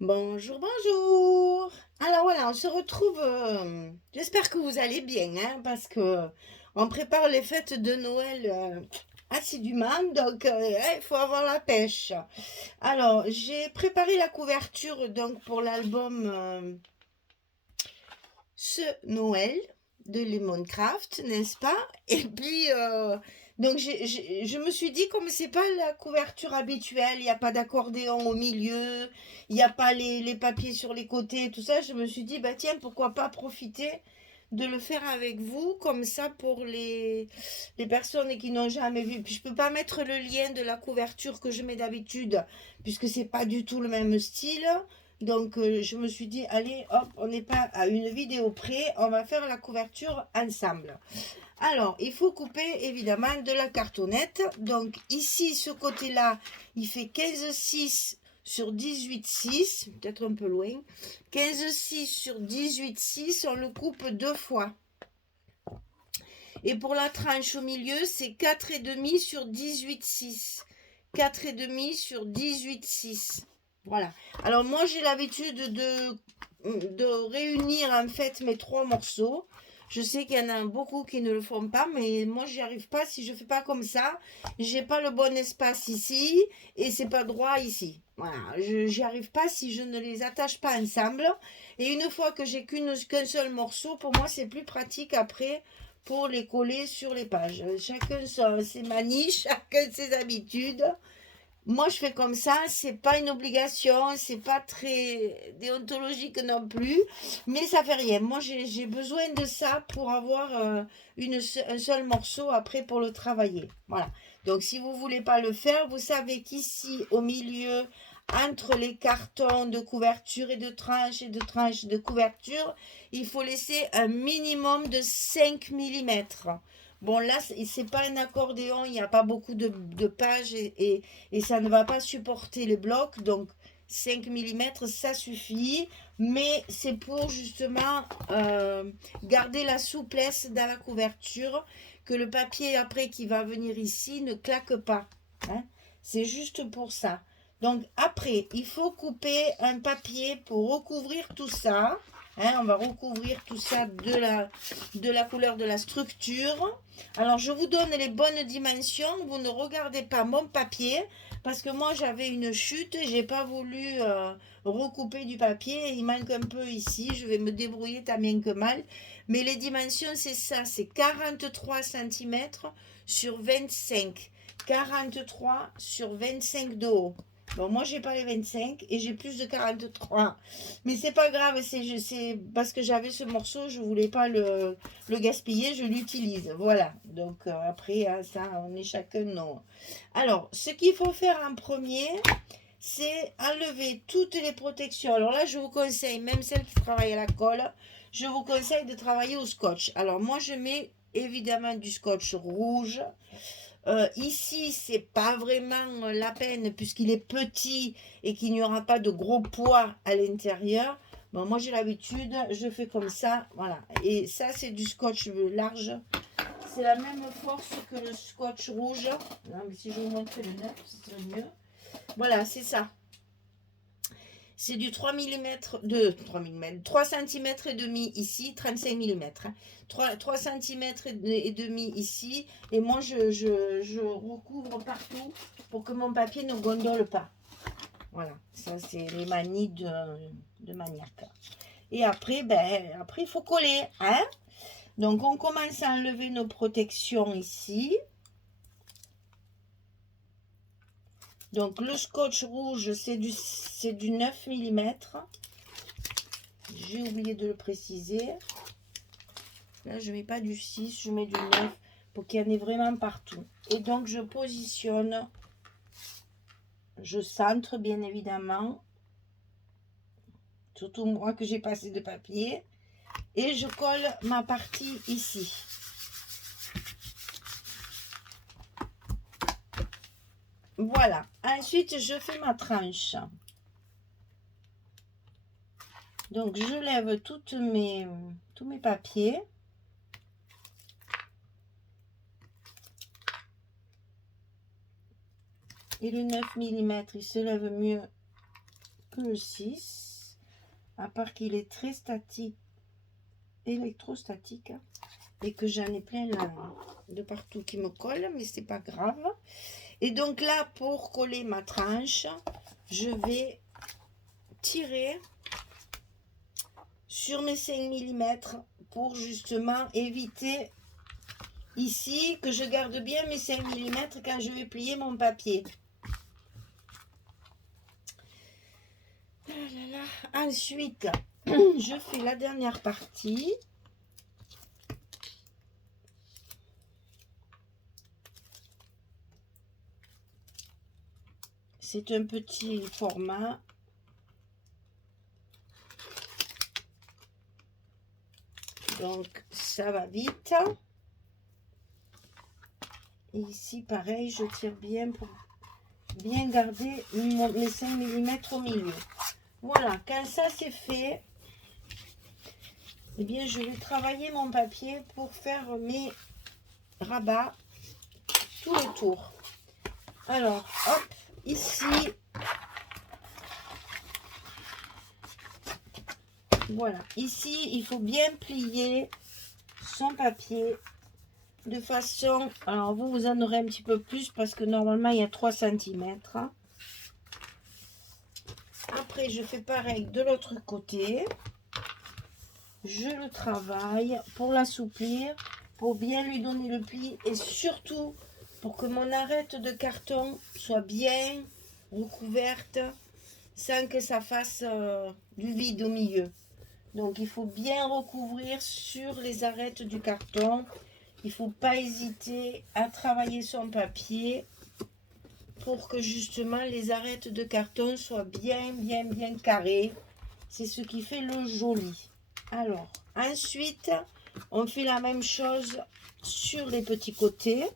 Bonjour, bonjour. Alors voilà, on se retrouve. J'espère que vous allez bien, hein, parce que on prépare les fêtes de Noël assidûment, donc il faut avoir la pêche. Alors, j'ai préparé la couverture donc pour l'album Ce Noël de Lemoncraft, n'est-ce pas? Et puis, donc je me suis dit, comme c'est pas la couverture habituelle, il n'y a pas d'accordéon au milieu, il n'y a pas les papiers sur les côtés, tout ça, je me suis dit, bah tiens, pourquoi pas profiter de le faire avec vous, comme ça pour les personnes qui n'ont jamais vu. Puis je peux pas mettre le lien de la couverture que je mets d'habitude, puisque c'est pas du tout le même style. Donc je me suis dit, allez, hop, on n'est pas à une vidéo près, on va faire la couverture ensemble. Alors, il faut couper évidemment de la cartonnette. Donc ici, ce côté-là, il fait 15,6 sur 18,6, peut-être un peu loin. 15,6 sur 18,6, on le coupe deux fois. Et pour la tranche au milieu, c'est 4,5 sur 18,6. 4,5 sur 18,6. Voilà. Alors moi, j'ai l'habitude de réunir en fait mes trois morceaux. Je sais qu'il y en a beaucoup qui ne le font pas, mais moi, j'y arrive pas si je fais pas comme ça. J'ai pas le bon espace ici et c'est pas droit ici. Voilà, j'y arrive pas si je ne les attache pas ensemble. Et une fois que j'ai qu'un seul morceau, pour moi, c'est plus pratique après pour les coller sur les pages. Chacun ses manies, chacun ses habitudes. Moi, je fais comme ça, c'est pas une obligation, c'est pas très déontologique non plus, mais ça fait rien. Moi, j'ai besoin de ça pour avoir un seul morceau après pour le travailler. Voilà. Donc, si vous voulez pas le faire, vous savez qu'ici, au milieu, entre les cartons de couverture et de tranches de couverture, il faut laisser un minimum de 5 millimètres. Bon, là, c'est pas un accordéon, il n'y a pas beaucoup de pages et ça ne va pas supporter les blocs. Donc, 5 millimètres, ça suffit. Mais c'est pour justement garder la souplesse dans la couverture, que le papier après qui va venir ici ne claque pas. Hein. C'est juste pour ça. Donc, après, il faut couper un papier pour recouvrir tout ça. Hein, on va recouvrir tout ça de la couleur de la structure. Alors, je vous donne les bonnes dimensions. Vous ne regardez pas mon papier parce que moi, j'avais une chute. J'ai pas voulu recouper du papier. Il manque un peu ici. Je vais me débrouiller tant bien que mal. Mais les dimensions, c'est ça. C'est 43 cm sur 25. 43 sur 25 de haut. Bon, moi, j'ai pas les 25 et j'ai plus de 43. Mais c'est pas grave, c'est parce que j'avais ce morceau, je voulais pas le gaspiller, je l'utilise. Voilà. Donc après, hein, ça, on est chacun non. Alors, ce qu'il faut faire en premier, c'est enlever toutes les protections. Alors là, je vous conseille, même celles qui travaillent à la colle, je vous conseille de travailler au scotch. Alors moi, je mets évidemment du scotch rouge. Ici, c'est pas vraiment la peine puisqu'il est petit et qu'il n'y aura pas de gros poids à l'intérieur. Bon, moi j'ai l'habitude, je fais comme ça, voilà. Et ça, c'est du scotch large. C'est la même force que le scotch rouge. Non, mais si je vous montre le neuf, ce serait mieux. Voilà, c'est ça. C'est du 3 mm, 3 cm et demi ici, 35 mm. 3 cm et demi ici. Et moi, je recouvre partout pour que mon papier ne gondole pas. Voilà, ça c'est les manies de maniaque. Et après, après il faut coller. Hein. Donc on commence à enlever nos protections ici. Donc le scotch rouge, c'est du 9 mm. J'ai oublié de le préciser. Là, je ne mets pas du 6, je mets du 9 pour qu'il y en ait vraiment partout. Et donc, je positionne, je centre bien évidemment, surtout moi que j'ai passé de papier, et je colle ma partie ici. Voilà. Ensuite, je fais ma tranche. Donc, je lève tous mes papiers. Et le 9 mm, il se lève mieux que le 6, à part qu'il est très statique, électrostatique, hein, et que j'en ai plein là, de partout qui me colle, mais c'est pas grave. Et donc là, pour coller ma tranche, je vais tirer sur mes 5 mm pour justement éviter ici que je garde bien mes 5 mm quand je vais plier mon papier. Ah là là. Ensuite, je fais la dernière partie. C'est un petit format. Donc, ça va vite. Et ici, pareil, je tire bien pour bien garder mes 5 mm au milieu. Voilà, quand ça c'est fait, eh bien, je vais travailler mon papier pour faire mes rabats tout le tour. Alors, hop, ici, voilà, ici, il faut bien plier son papier de façon, alors vous en aurez un petit peu plus parce que normalement il y a 3 cm. Après, je fais pareil de l'autre côté. Je le travaille pour l'assouplir, pour bien lui donner le pli et surtout pour que mon arête de carton soit bien recouverte sans que ça fasse du vide au milieu. Donc il faut bien recouvrir sur les arêtes du carton. Il ne faut pas hésiter à travailler son papier pour que justement les arêtes de carton soient bien carrées. C'est ce qui fait le joli. Alors, ensuite, on fait la même chose sur les petits côtés.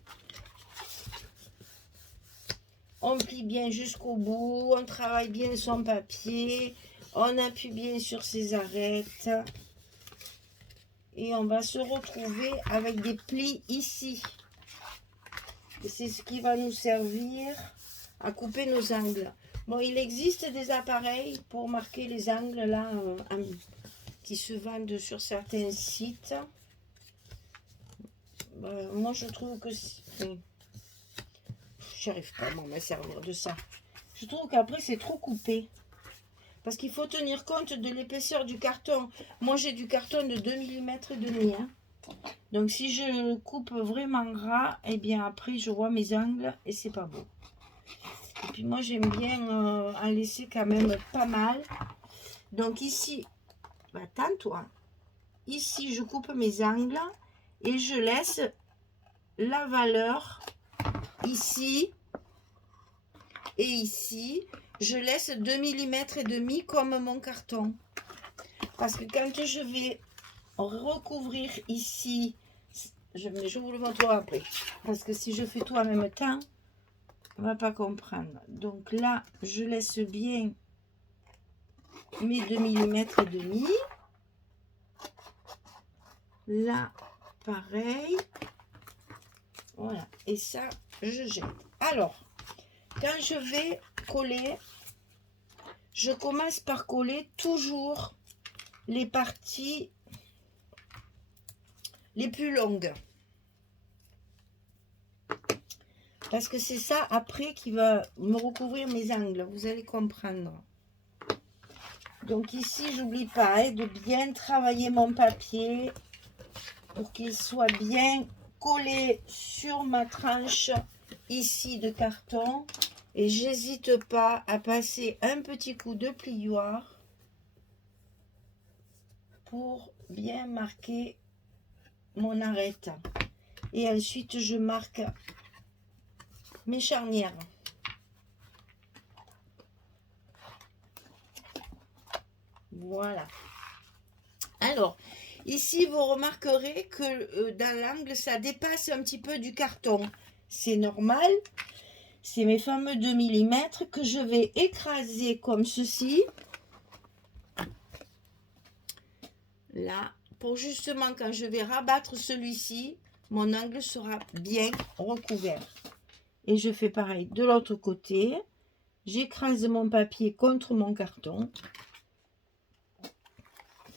On plie bien jusqu'au bout, on travaille bien son papier, on appuie bien sur ses arêtes. Et on va se retrouver avec des plis ici. Et c'est ce qui va nous servir à couper nos angles. Bon, il existe des appareils pour marquer les angles là, qui se vendent sur certains sites. Moi, je trouve que j'arrive pas à m'en servir de ça. Je trouve qu'après, c'est trop coupé. Parce qu'il faut tenir compte de l'épaisseur du carton. Moi, j'ai du carton de 2 mm et demi. Hein. Donc, si je coupe vraiment ras, eh bien, après, je vois mes angles et c'est pas beau. Et puis, moi, j'aime bien en laisser quand même pas mal. Donc, ici, attends-toi. Ici, je coupe mes angles et je laisse la valeur ici et ici. Je laisse 2 mm et demi comme mon carton. Parce que quand je vais recouvrir ici, je vous le montrerai après. Parce que si je fais tout en même temps, on ne va pas comprendre. Donc là, je laisse bien mes 2 mm et demi. Là, pareil. Voilà. Et ça, je jette. Alors, quand je vais coller, je commence par coller toujours les parties les plus longues. Parce que c'est ça après qui va me recouvrir mes angles. Vous allez comprendre. Donc ici, j'oublie pas hein, de bien travailler mon papier pour qu'il soit bien collé sur ma tranche ici de carton. Et j'hésite pas à passer un petit coup de plioir pour bien marquer mon arête. Et ensuite, je marque mes charnières. Voilà. Alors, ici, vous remarquerez que dans l'angle, ça dépasse un petit peu du carton. C'est normal. C'est mes fameux 2 mm que je vais écraser comme ceci. Là, pour justement quand je vais rabattre celui-ci, mon angle sera bien recouvert. Et je fais pareil de l'autre côté. j'écrase mon papier contre mon carton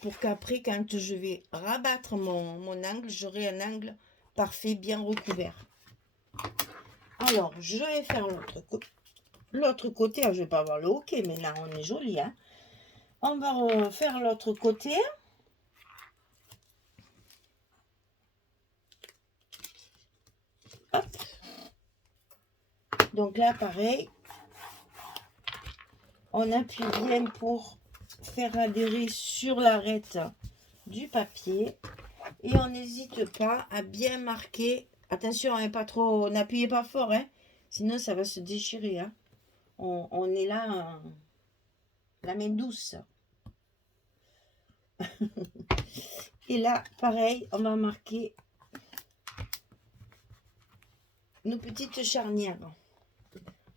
pour qu'après, quand je vais rabattre mon angle, j'aurai un angle parfait, bien recouvert. Alors, je vais faire l'autre côté. Je ne vais pas avoir le hoquet, mais là, on est joli. Hein. On va refaire l'autre côté. Hop. Donc là, pareil, on appuie bien pour faire adhérer sur l'arête du papier. Et on n'hésite pas à bien marquer. Attention, hein, pas trop, n'appuyez pas fort, hein, sinon ça va se déchirer. Hein. On est là, la main douce. Et là, pareil, on va marquer nos petites charnières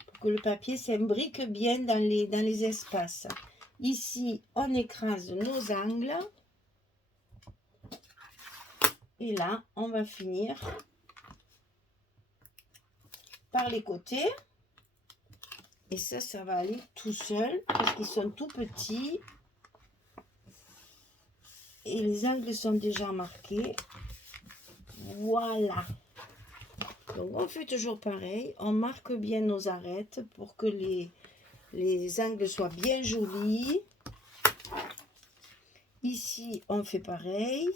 pour que le papier s'imbrique bien dans les espaces. Ici, on écrase nos angles. Et là, on va finir par les côtés. Et ça va aller tout seul parce qu'ils sont tout petits. Et les angles sont déjà marqués. Voilà. Donc, on fait toujours pareil. On marque bien nos arêtes pour que les angles soient bien jolis. Ici, on fait pareil.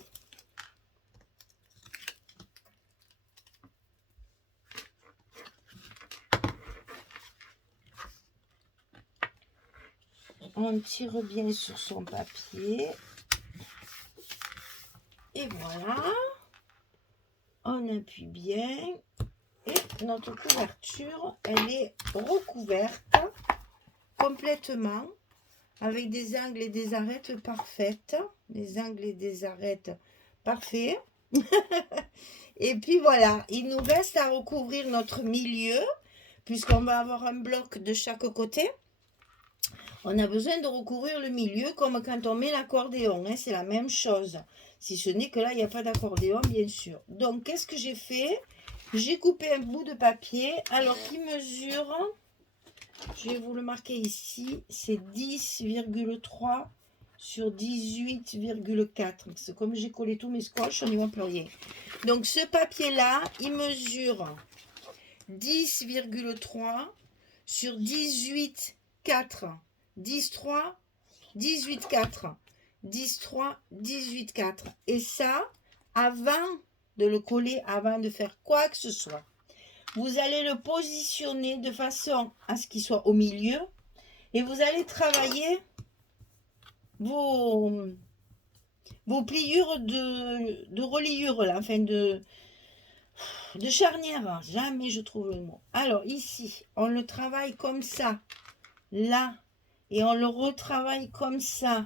On tire bien sur son papier. Et voilà. On appuie bien. Et notre couverture, elle est recouverte complètement avec des angles et des arêtes parfaites. Des angles et des arêtes parfaits. Et puis voilà, il nous reste à recouvrir notre milieu puisqu'on va avoir un bloc de chaque côté. On a besoin de recouvrir le milieu comme quand on met l'accordéon, hein, c'est la même chose. Si ce n'est que là, il n'y a pas d'accordéon, bien sûr. Donc, qu'est-ce que j'ai fait? J'ai coupé un bout de papier, alors qui mesure, je vais vous le marquer ici, c'est 10,3 sur 18,4. C'est comme j'ai collé tous mes scotch, on n'y voit plus rien. Donc, ce papier-là, il mesure 10,3 sur 18,4. 10,3, 18,4. 10,3, 18,4. Et ça, avant de le coller, avant de faire quoi que ce soit, vous allez le positionner de façon à ce qu'il soit au milieu. Et vous allez travailler vos pliures de reliure, là, enfin de charnière. Jamais je trouve le mot. Alors ici, on le travaille comme ça, là. Et on le retravaille comme ça.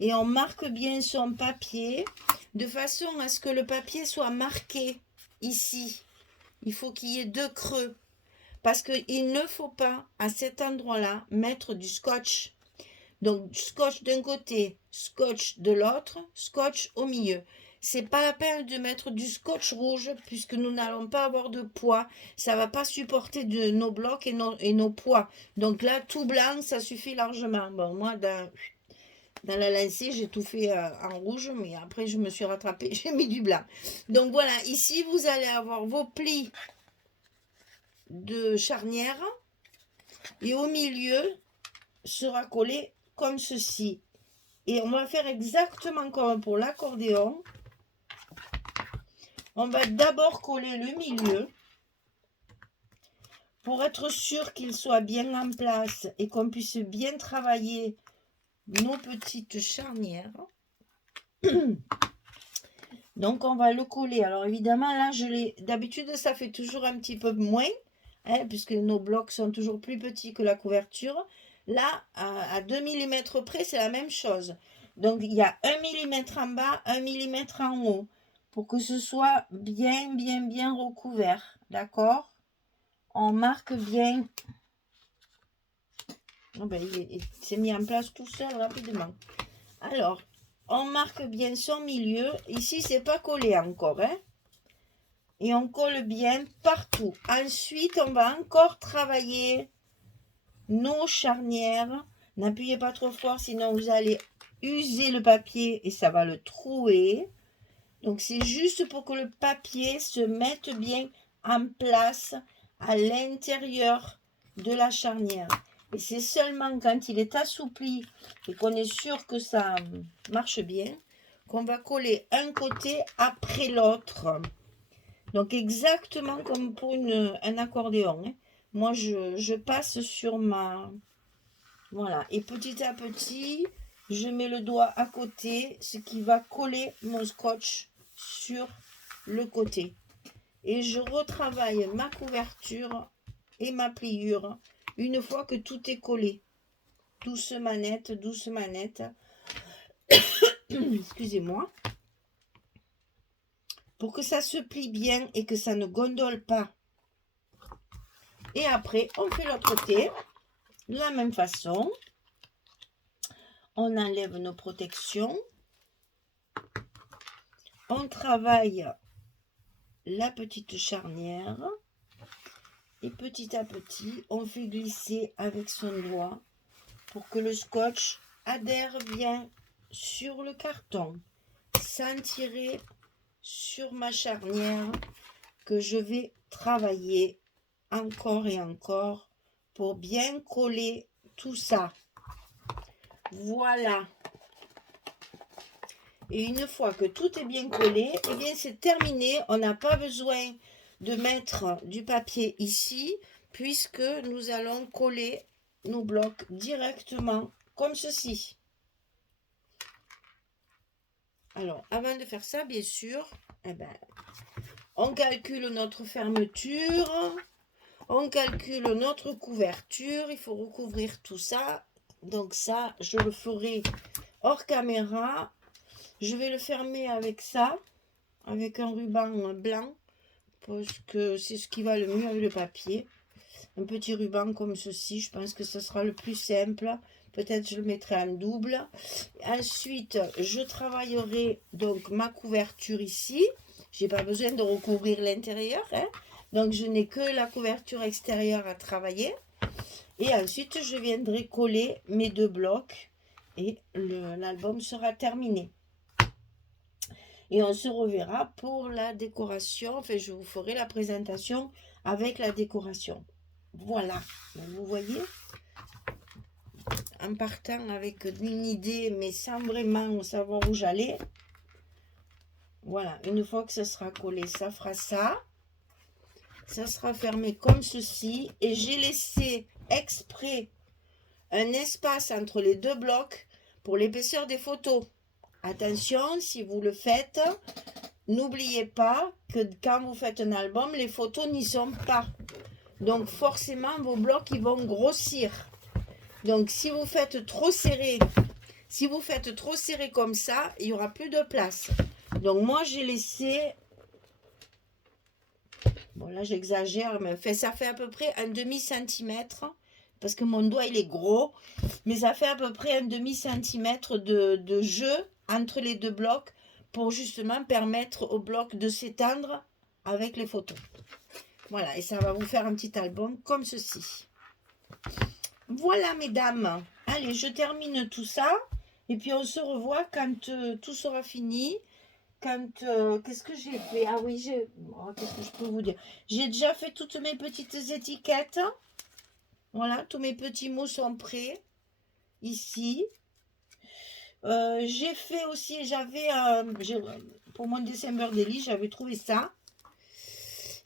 Et on marque bien son papier de façon à ce que le papier soit marqué ici. Il faut qu'il y ait 2 creux. Parce qu'il ne faut pas, à cet endroit-là, mettre du scotch. Donc, scotch d'un côté, scotch de l'autre, scotch au milieu. C'est pas la peine de mettre du scotch rouge puisque nous n'allons pas avoir de poids. Ça ne va pas supporter nos blocs et nos poids. Donc là, tout blanc, ça suffit largement. Bon, moi, dans la lancée, j'ai tout fait en rouge, mais après, je me suis rattrapée, j'ai mis du blanc. Donc voilà, ici, vous allez avoir vos plis de charnière et au milieu sera collé comme ceci. Et on va faire exactement comme pour l'accordéon. On va d'abord coller le milieu pour être sûr qu'il soit bien en place et qu'on puisse bien travailler nos petites charnières. Donc on va le coller. Alors évidemment là d'habitude ça fait toujours un petit peu moins, hein, puisque nos blocs sont toujours plus petits que la couverture. Là à 2 mm près c'est la même chose. Donc il y a 1 mm en bas, 1 mm en haut, pour que ce soit bien recouvert. D'accord? On marque bien. Oh ben, il s'est mis en place tout seul rapidement. Alors, on marque bien son milieu. Ici, c'est pas collé encore. Hein? Et on colle bien partout. Ensuite, on va encore travailler nos charnières. N'appuyez pas trop fort, sinon vous allez user le papier et ça va le trouer. Donc c'est juste pour que le papier se mette bien en place à l'intérieur de la charnière. Et c'est seulement quand il est assoupli et qu'on est sûr que ça marche bien qu'on va coller un côté après l'autre. Donc exactement comme pour un accordéon, hein. Moi je passe sur ma... Voilà. Et petit à petit, je mets le doigt à côté, ce qui va coller mon scotch sur le côté. Et je retravaille ma couverture et ma pliure une fois que tout est collé. Douce manette, douce manette. Excusez-moi. Pour que ça se plie bien et que ça ne gondole pas. Et après, on fait l'autre côté. De la même façon. On enlève nos protections. On travaille la petite charnière. Et petit à petit, on fait glisser avec son doigt pour que le scotch adhère bien sur le carton, sans tirer sur ma charnière que je vais travailler encore et encore pour bien coller tout ça. Voilà. Et une fois que tout est bien collé, eh bien c'est terminé. On n'a pas besoin de mettre du papier ici puisque nous allons coller nos blocs directement comme ceci. Alors, avant de faire ça, bien sûr, eh ben, on calcule notre fermeture, on calcule notre couverture, il faut recouvrir tout ça. Donc ça, je le ferai hors caméra. Je vais le fermer avec ça, avec un ruban blanc, parce que c'est ce qui va le mieux avec le papier. Un petit ruban comme ceci, je pense que ce sera le plus simple. Peut-être je le mettrai en double. Ensuite, je travaillerai donc ma couverture ici. J'ai pas besoin de recouvrir l'intérieur, hein. Donc je n'ai que la couverture extérieure à travailler. Et ensuite, je viendrai coller mes deux blocs et l'album sera terminé. Et on se reverra pour la décoration. Enfin, je vous ferai la présentation avec la décoration. Voilà, vous voyez, en partant avec une idée, mais sans vraiment savoir où j'allais. Voilà, une fois que ça sera collé, ça fera ça. Ça sera fermé comme ceci. Et j'ai laissé exprès un espace entre les deux blocs pour l'épaisseur des photos. Attention, si vous le faites, n'oubliez pas que quand vous faites un album, les photos n'y sont pas. Donc forcément, vos blocs, ils vont grossir. Donc si vous faites trop serré, comme ça, il n'y aura plus de place. Donc moi, j'ai laissé... Bon, là, j'exagère, mais ça fait à peu près un demi-centimètre. Parce que mon doigt, il est gros. Mais ça fait à peu près un demi-centimètre de jeu entre les deux blocs pour justement permettre au bloc de s'étendre avec les photos. Voilà, et ça va vous faire un petit album comme ceci. Voilà, mesdames. Allez, je termine tout ça. Et puis, on se revoit quand tout sera fini. Quand, qu'est-ce que j'ai fait? Ah oui, qu'est-ce que je peux vous dire? J'ai déjà fait toutes mes petites étiquettes. Voilà, tous mes petits mots sont prêts. Ici. J'ai fait aussi, pour mon December Daily, j'avais trouvé ça.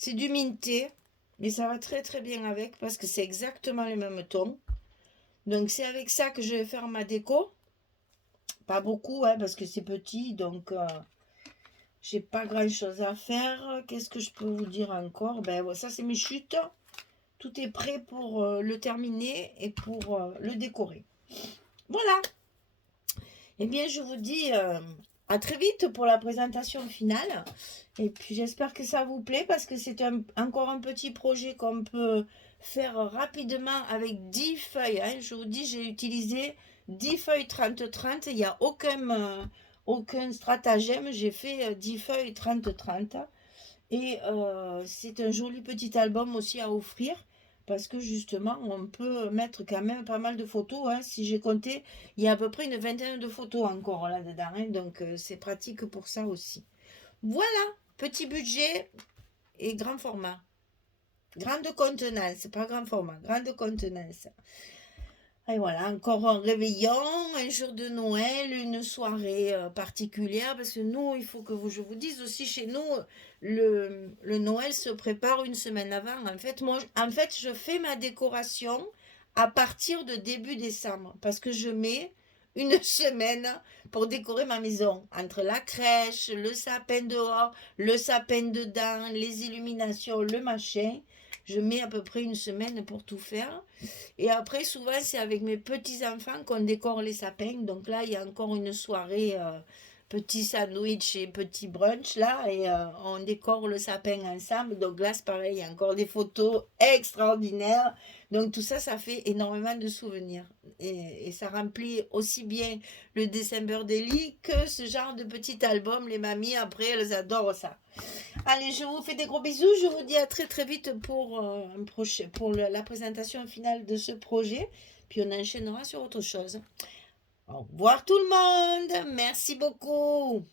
C'est du minté, mais ça va très très bien avec parce que c'est exactement le même ton. Donc c'est avec ça que je vais faire ma déco. Pas beaucoup, hein, parce que c'est petit, donc j'ai pas grand chose à faire. Qu'est-ce que je peux vous dire encore? Ben ça c'est mes chutes. Tout est prêt pour le terminer et pour le décorer. Voilà. Eh bien, je vous dis à très vite pour la présentation finale. Et puis, j'espère que ça vous plaît parce que c'est encore un petit projet qu'on peut faire rapidement avec 10 feuilles. Hein. Je vous dis, j'ai utilisé 10 feuilles 30-30. Il n'y a aucun stratagème. J'ai fait 10 feuilles 30-30. Et c'est un joli petit album aussi à offrir parce que justement, on peut mettre quand même pas mal de photos, hein. Si j'ai compté, il y a à peu près une vingtaine de photos encore là-dedans, hein, donc c'est pratique pour ça aussi. Voilà, petit budget et grand format. Grande contenance, pas grand format, grande contenance. Et voilà, encore un réveillon, un jour de Noël, une soirée particulière, parce que nous, il faut que je vous dise aussi, chez nous, le Noël se prépare une semaine avant. En fait, moi, en fait, je fais ma décoration à partir de début décembre, parce que je mets une semaine pour décorer ma maison, entre la crèche, le sapin dehors, le sapin dedans, les illuminations, le machin. Je mets à peu près une semaine pour tout faire. Et après, souvent, c'est avec mes petits-enfants qu'on décore les sapins. Donc là, il y a encore une soirée, petit sandwich et petit brunch, là, et on décore le sapin ensemble. Donc là, c'est pareil, il y a encore des photos extraordinaires. Donc tout ça, ça fait énormément de souvenirs. Et ça remplit aussi bien le December Daily que ce genre de petit album. Les mamies, après, elles adorent ça. Allez, je vous fais des gros bisous. Je vous dis à très très vite pour, la présentation finale de ce projet. Puis on enchaînera sur autre chose. Au revoir tout le monde. Merci beaucoup.